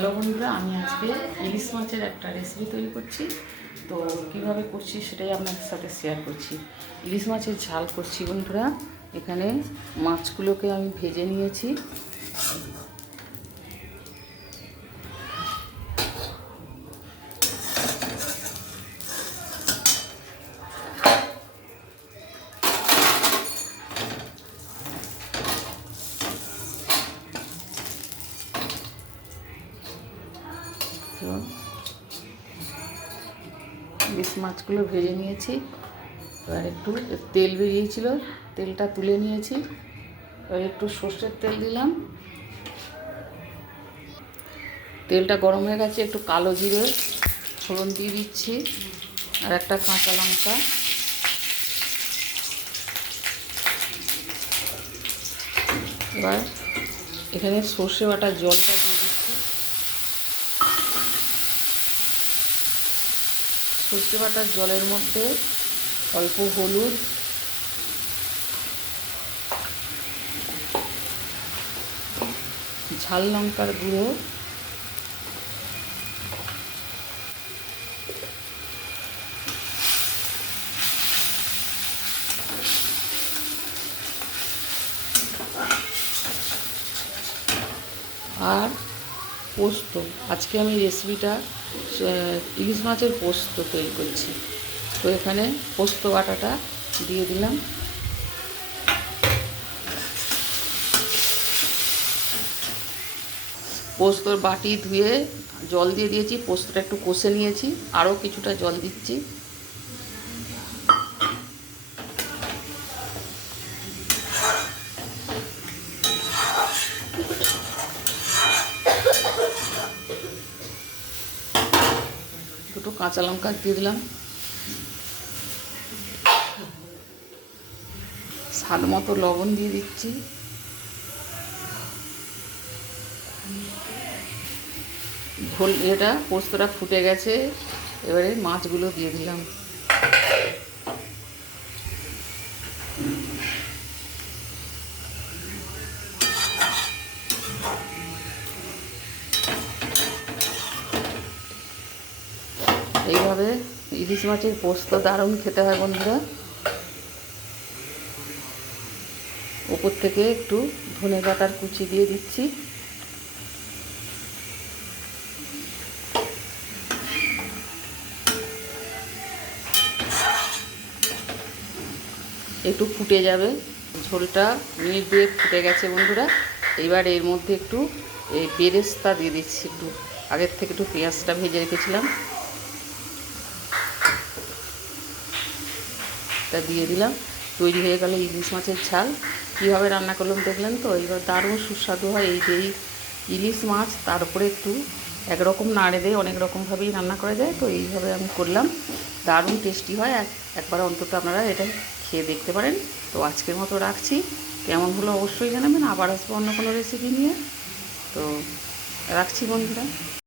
Hello বন্ধুরা, আমি আজকে ইলিশ মাছের একটা রেসিপি তৈরি করছি। তো কীভাবে করছি সেটাই আপনাদের সাথে শেয়ার করছি। ইলিশ মাছের ঝাল করছি বন্ধুরা। এখানে মাছগুলোকে আমি ভেজে নিয়েছি তো ইলিশ মাছগুলো ভেজে নিয়েছি। এবার একটু তেল বেরিয়েছিল, তেলটা তুলে নিয়েছি। এবার একটু সর্ষের তেল দিলাম। তেলটা গরম হয়ে গেছে, একটু কালো জিরে, ফোড়ন দিয়ে দিচ্ছি, আর একটা কাঁচা লঙ্কা। এবার এখানে সর্ষে বাটার জলটা দিয়ে দিচ্ছি সর্ষে বাটার জলের মধ্যে অল্প হলুদ ঝাল লঙ্কার গুঁড়ো আর পোস্ত। আজকে আমি রেসিপিটা ইলিশ মাছের পোস্ত তৈরি করছি। তো এখানে পোস্ত বাটাটা দিয়ে দিলাম। পোস্তর বাটি ধুয়ে জল দিয়ে দিয়েছি, পোস্তটা একটু কষে নিয়েছি, আরও কিছুটা জল দিচ্ছি। কাঁচা লঙ্কা দিয়ে দিলাম। স্বাদ মতো লবণ দিয়ে দিচ্ছি। ঘোল, এটা পোস্তটা ফুটে গেছে। এবারে মাছগুলো দিয়ে দিলাম। এইভাবে ইলিশ মাছের পোস্ত দারুণ খেতে হয় বন্ধুরা। ওপর থেকে একটু ধনে পাতার কুচি দিয়ে দিচ্ছি। একটু ফুটে যাবে। ঝোলটা মিনিট দিয়ে ফুটে গেছে বন্ধুরা। এবার এর মধ্যে একটু এই বেরেস্তা দিয়ে দিচ্ছি একটু। আগের থেকে একটু পেঁয়াজটা ভেজে রেখেছিলাম। তা দিয়ে দিলাম। তৈরি হয়ে গেল ইলিশ মাছের ঝাল। কীভাবে রান্না করলাম দেখলেন তো? এবার দারুণ সুস্বাদু হয় এই যে ইলিশ মাছ, তার উপরে একটু একরকম নাড়ে দেয় অনেক রকমভাবেই রান্না করা যায়। তো এইভাবে আমি করলাম। দারুণ টেস্টি হয়। এক, একবার অন্তত আপনারা এটা খেয়ে দেখতে পারেন। তো আজকের মতো রাখছি। কেমন হলো অবশ্যই জানাবেন। আবার আসব অন্য কোনো রেসিপি নিয়ে। তো রাখছি বন্ধুরা।